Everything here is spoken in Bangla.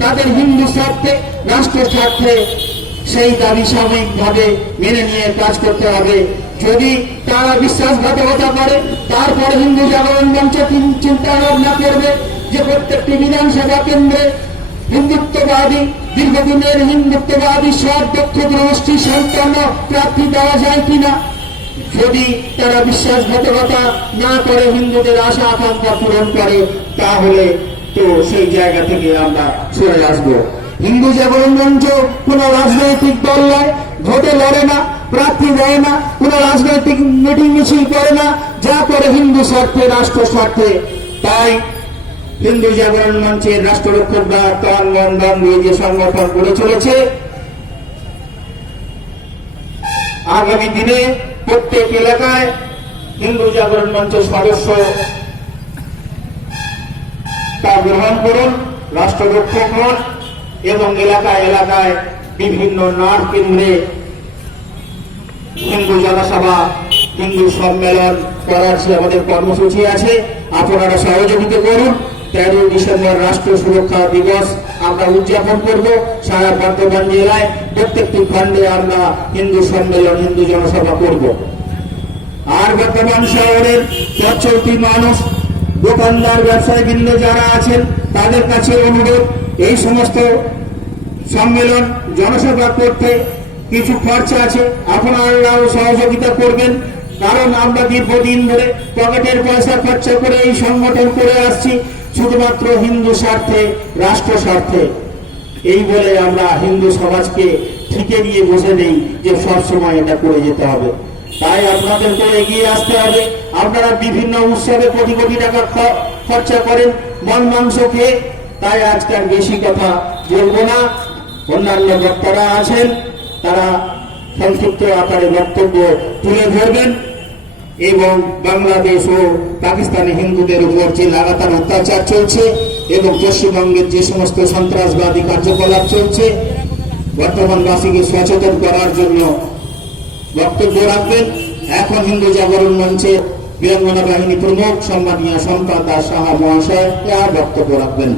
তাদের হিন্দু স্বার্থে রাষ্ট্র স্বার্থে সেই দাবি সাময়িকভাবে মেনে নিয়ে কাজ করতে হবে। যদি তারা বিশ্বাসঘাতকতা করে তারপরে হিন্দু জাগরণ মঞ্চ চিন্তা ভাবনা করবে যে প্রত্যেকটি বিধানসভা কেন্দ্রে হিন্দুত্ববাদী দীর্ঘদিনের হিন্দুত্ববাদী সব দক্ষ গোষ্ঠী সম্পন্ন প্রার্থী দেওয়া যায় কিনা। যদি তারা বিশ্বাসঘাতকতা না করে হিন্দুদের আশা আকাঙ্ক্ষা পূরণ করে তাহলে তো সেই জায়গা থেকে আমরা সরে আসবো। হিন্দু জাগরণ মঞ্চ কোন রাজনৈতিক দল নয়, ভোটে লড়ে না, প্রার্থী দেয় না, কোন রাজনৈতিক মিটিং মিছিল করে না, যা করে হিন্দু স্বার্থে রাষ্ট্র স্বার্থে। তাই হিন্দু জাগরণ মঞ্চের রাষ্ট্ররক্ষকরা তন মন ধন দিয়ে যে সংগঠন গড়ে চলেছে, আগামী দিনে প্রত্যেক এলাকায় হিন্দু জাগরণ মঞ্চের সদস্য তা গ্রহণ করুন, রাষ্ট্ররক্ষক হন এবং এলাকায় এলাকায় বিভিন্ন নাট কেন্দ্রে হিন্দু জনসভা হিন্দু সম্মেলন করার যে আমাদের কর্মসূচি আছে, আপনারা সহযোগিতা করুন। 13 ডিসেম্বর রাষ্ট্র সুরক্ষা দিবস আমরা উদযাপন করব। সারা বর্ধমান জেলায় প্রত্যেকটি খণ্ডে আমরা হিন্দু সম্মেলন হিন্দু জনসভা করব। আর বর্ধমান শহরের 65 মানুষ দোকানদার ব্যবসায়ীবৃন্দ যারা আছেন তাদের কাছে অনুরোধ, এই সমস্ত সম্মেলন জনসভা করতে কিছু খরচা আছে, আপনারাও সহযোগিতা করবেন। কারণ আমরা দীর্ঘদিন ধরে পকেটের পয়সা খরচা করে এই সংগঠন করে আসছি শুধুমাত্র হিন্দু স্বার্থে রাষ্ট্র স্বার্থে। এই বলে আমরা হিন্দু সমাজকে ঠিকে নিয়ে বসে নেই যে সবসময় এটা করে যেতে হবে। তাই আপনাদেরকে এগিয়ে আসতে হবে। আপনারা বিভিন্ন উৎসবে কোটি কোটি টাকা খরচা করেন মন মাংস খেয়ে। তাই আজকাল বেশি কথা বলবো না, অন্যান্য বক্তারা আছেন তারা সংক্ষিপ্ত আকারে বক্তব্য তুলে ধরবেন এবং বাংলাদেশ ও পাকিস্তানি হিন্দুদের উপর যে লাগাতার অত্যাচার চলছে এবং পশ্চিমবঙ্গের যে সমস্ত সন্ত্রাসবাদী কার্যকলাপ চলছে বর্তমানবাসীকে সচেতন করার জন্য বক্তব্য রাখবেন। এখন হিন্দু জাগরণ মঞ্চের বীরাঙ্গনা বাহিনী প্রমুখ সম্মানীয় সম্পাদ দাস সাহা মহাশয় বক্তব্য রাখবেন।